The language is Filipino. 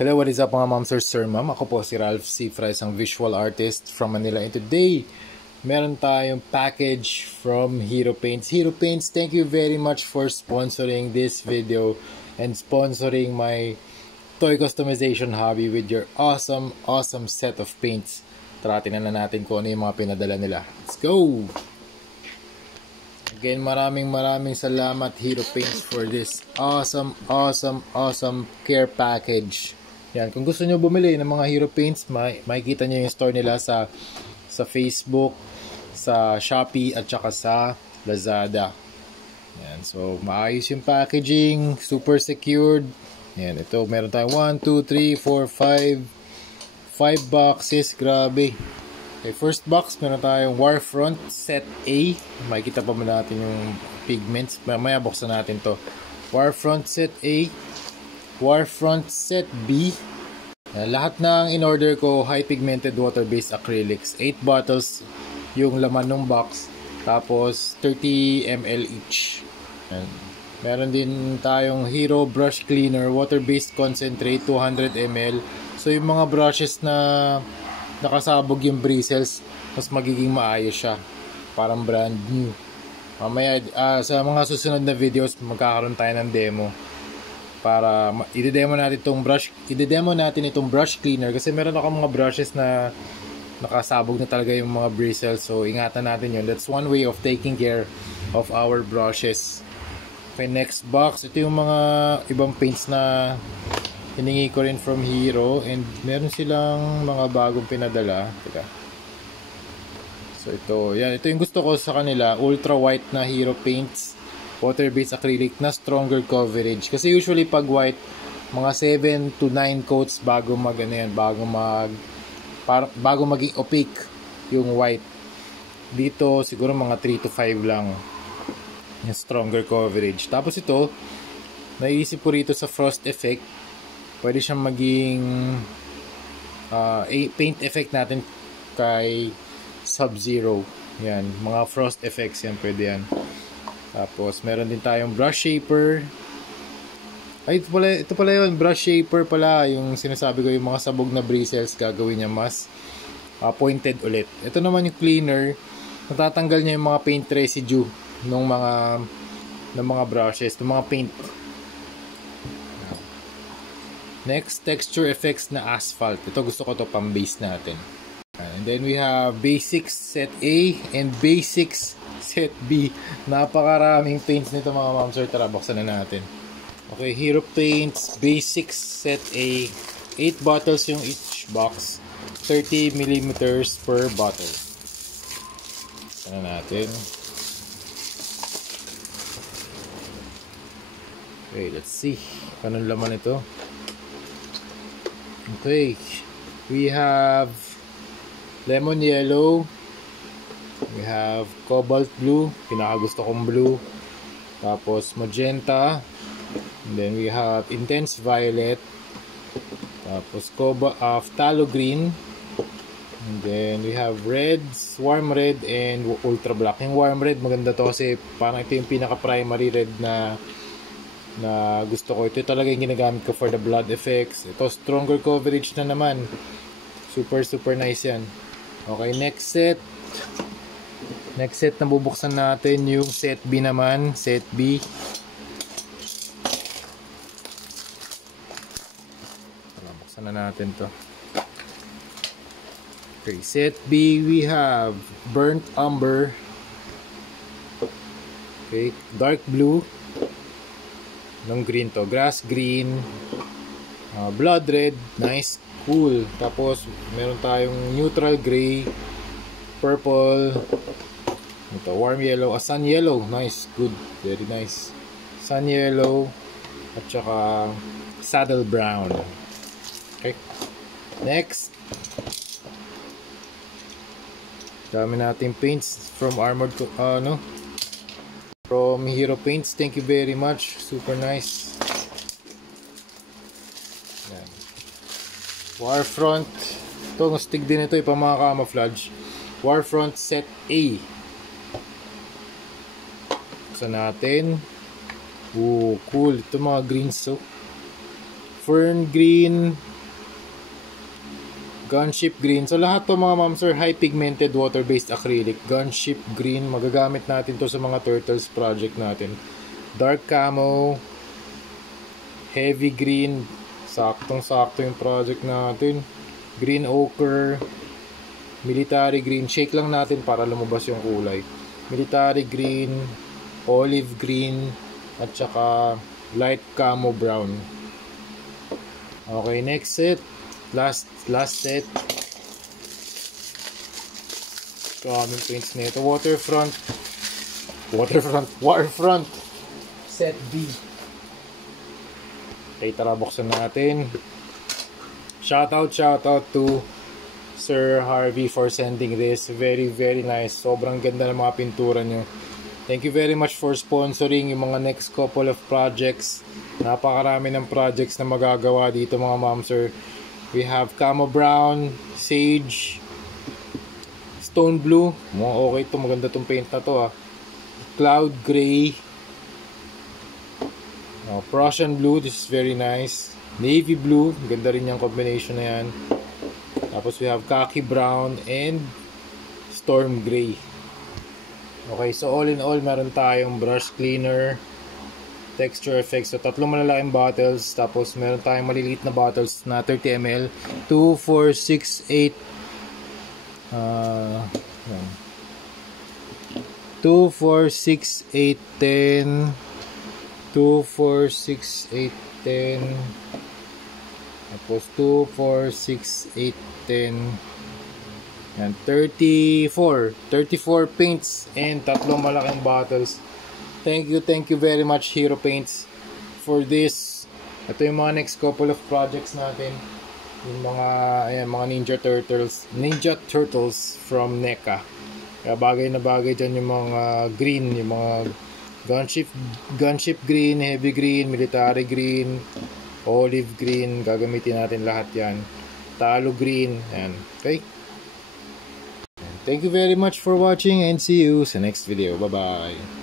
Hello, what is up mga ma'am, sir, ma'am? Ako po si Ralph Cifra, isang visual artist from Manila. And today, meron tayong package from Hero Paints. Hero Paints, thank you very much for sponsoring this video and sponsoring my toy customization hobby with your awesome set of paints. Tara, tingnan na natin kung ano yung mga pinadala nila. Let's go! Again, maraming salamat Hero Paints for this awesome care package. Yan, kung gusto nyo bumili ng mga Hero Paints, makikita nyo yung store nila sa Facebook, sa Shopee, at saka sa Lazada. Yan, so maayos yung packaging, super secured. Yan, ito meron tayong 1, 2, 3, 4, 5 boxes, grabe. Okay, first box, meron tayong Warfront Set A. Makikita pa mo natin yung pigments. Mamaya buksan natin to. Warfront Set A. Warfront Set B. Lahat ng in-order ko, high pigmented water-based acrylics. 8 bottles yung laman ng box. Tapos, 30 ml each. Yan. Meron din tayong Hero Brush Cleaner, water-based concentrate, 200 ml. So, yung mga brushes na nakasabog yung bristles, mas magiging maayos siya, parang brand new. Mamaya sa mga susunod na videos magkakaroon tayo ng demo para i-demo natin itong brush cleaner, kasi meron ako mga brushes na nakasabog na talaga yung mga bristles, so ingatan natin yun. That's one way of taking care of our brushes. Okay, next box, ito yung mga ibang paints na hiningi ko rin from Hero, and meron silang mga bagong pinadala. Teka. So ito, yan, ito yung gusto ko sa kanila, ultra white na Hero Paints, water-based acrylic na stronger coverage. Kasi usually pag white, mga 7 to 9 coats bago maging opaque yung white. Dito siguro mga 3 to 5 lang yung stronger coverage. Tapos ito, naisip ko rito sa frost effect, pwede siyang maging paint effect natin kay Sub-Zero. Yan, mga frost effects yan, pwede yan. Tapos meron din tayong brush shaper. Ay, ito pala yun, brush shaper pala, yung sinasabi ko, yung mga sabog na bristles, gagawin niya mas pointed ulit. Ito naman yung cleaner, natatanggal niya yung mga paint residue ng mga brushes, ng mga paint. Next, texture effects na asphalt. Ito gusto ko to pang base natin. And then we have Basics Set A and Basics Set B. Napakaraming paints nito mga ma'am sir. Tara, buksan na natin. Okay, Hero Paints Basics Set A. 8 bottles yung each box. 30 mm per bottle. Buksan na natin. Okay, let's see. Anong laman ito? Okay, we have lemon yellow, we have cobalt blue, pinakagusto kong blue, tapos magenta, and then we have intense violet, tapos phthalo green, and then we have reds, warm red, and ultra black. Yung warm red maganda to kasi parang ito yung pinaka primary red na gusto ko. Ito talaga yung ginagamit ko for the blood effects. Ito stronger coverage na naman, super nice yan. Okay, next set na bubuksan natin yung set B naman. Set B, buksan na natin to. Okay, set B, we have burnt umber, okay, dark blue, ng green to, grass green, blood red, nice, cool. Tapos meron tayong neutral gray, purple, ito, warm yellow, sun yellow, nice, good, very nice, sun yellow, at saka saddle brown. Okay, next, dami nating paints from from Hero Paints. Thank you very much. Super nice. Yan. Warfront. Ito, stick din ito. Ipang mga camouflage. Warfront Set A. Sa natin. Cool. Ito mga greens. So, Fern green, gunship green. So lahat to mga ma'am sir, high pigmented water-based acrylic. Gunship green, magagamit natin to sa mga turtles project natin. Dark camo, heavy green, saktong-sakto yung project natin. Green ochre, military green. Shake lang natin para lumabas yung kulay. Military green, olive green, at saka light camo brown. Okay, next set. Last set. Kaming paints nito. Waterfront. Waterfront. Set B. Okay, tara buksan natin. Shoutout to Sir Harvey for sending this. Very, very nice. Sobrang ganda ng mga pintura nyo. Thank you very much for sponsoring yung mga next couple of projects. Napakarami ng projects na magagawa dito mga ma'am sir. We have Camo Brown, Sage, Stone Blue. Okay to, maganda tong paint na to Cloud Gray, Prussian Blue, this is very nice. Navy Blue, ganda rin yung combination na yan. Tapos we have Khaki Brown and Storm Gray. Okay, so all in all, meron tayong brush cleaner, texture effects. So tatlong malalaking bottles. Tapos meron tayong maliliit na bottles na 30 ml. 2, 4, 6, 8 2, 4, 6, 8, 10 2, 4, 6, 8, 10 tapos 2, 4, 6, 8, 10 yan, 34 paints and tatlong malaking bottles. Thank you very much Hero Paints for this. Ito yung mga next couple of projects natin, yung mga Ninja Turtles from NECA. Kaya bagay na bagay dyan yung mga green, yung mga gunship green, heavy green, military green, olive green. Gagamitin natin lahat yan. Talo green. Yan. Okay? Thank you very much for watching and see you sa next video. Bye bye.